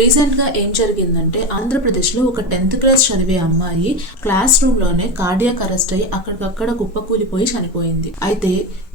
Recent గా ఏం జరిగిందంటే ఆంధ్రప్రదేశ్ లో ఒక 10th క్లాస్ చదివే అమ్మాయి క్లాస్ రూమ్ లోనే కార్డియాక్ అరెస్ట్ అయ్యి అక్కడికక్కడ కుప్పకూలిపోయి చనిపోయింది. అయితే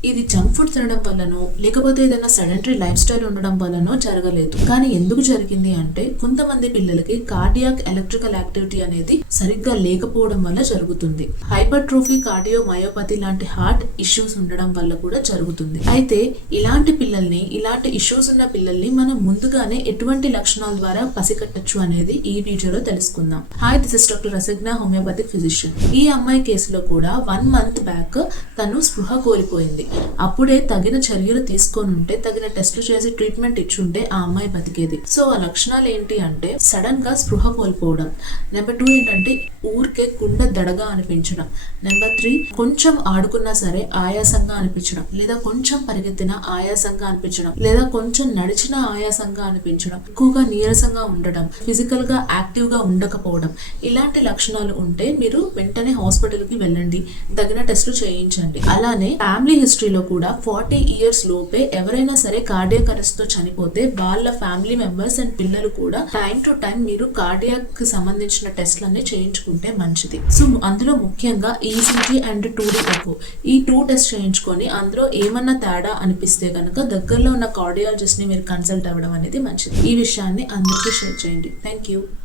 ఇది జంక్ ఫుడ్ తినడం వల్లనో లేకపోతే ఏదైనా సెడెంటరీ లైఫ్ స్టైల్ ఉండడం వల్లనో జరగలేదు. కానీ ఎందుకు జరిగింది అంటే కొంతమంది పిల్లలకి కార్డియాక్ ఎలక్ట్రికల్ యాక్టివిటీ అనేది సరిగ్గా లేకపోవడం వల్ల జరుగుతుంది. హైపర్ట్రోఫీ కార్డియోమయోపతి లాంటి హార్ట్ ఇష్యూస్ ఉండడం వల్ల కూడా జరుగుతుంది. అయితే ఇలాంటి ఇష్యూస్ ఉన్న పిల్లల్ని మనం ముందుగానే ఎటువంటి లక్షణాల ద్వారా పసిగట్టచ్చు అనేది ఈ వీడియోలో తెలుసుకుందాం. Hi, this is doctor Rasagna, homoeopathic physician. ఈ అమ్మాయి కేసులో కూడా 1 month బ్యాక్ తను స్పృహ కోల్పోయింది. అప్పుడే తగిన చర్యలు తీసుకొని ఉంటే, తగిన టెస్టులు చేసి ట్రీట్మెంట్ ఇచ్చుంటే ఆ అమ్మాయి బతికేది. సో ఆ లక్షణాలు ఏంటి అంటే సడన్ గా స్పృహ కోల్పోవడం. నెంబర్ 2 ఏంటంటే ఊరికే గుండె దడగా అనిపించడం. నెంబర్ 3 కొంచెం ఆడుకున్నా సరే ఆయాసంగా అనిపించడం, లేదా కొంచెం పరిగెత్తినా ఆయాసంగా అనిపించడం, లేదా కొంచెం నడిచినా ఆయాసంగా అనిపించడం, ఎక్కువగా నీరసంగా ఉండడం, ఫిజికల్ గా యాక్టివ్ గా ఉండకపోవడం. ఇలాంటి లక్షణాలు ఉంటే మీరు వెంటనే హాస్పిటల్ కి వెళ్ళండి, తగిన టెస్టులు చేయించండి. అలానే ఫ్యామిలీ హిస్టరీలో కూడా 40 years లోపే ఎవరైనా సరే కార్డియాక్ అరెస్ట్ తో చనిపోతే వాళ్ళ ఫ్యామిలీ మెంబర్స్ అండ్ పిల్లలు కూడా టైం టు టైం మీరు కార్డియాక్ కి సంబంధించిన టెస్ట్లన్నీ చేయించుకుంటే మంచిది. సో అందులో ముఖ్యంగా ఈసీజీ అండ్ 2D ఎకో, ఈ 2 టెస్ట్ చేయించుకొని అందులో ఏమన్నా తేడా అనిపిస్తే కనుక దగ్గరలో ఉన్న కార్డియాలజిస్ట్ ని మీరు కన్సల్ట్ అవ్వడం అనేది మంచిది. ఈ విషయాన్ని అందరికీ షేర్ చేయండి. Thank you.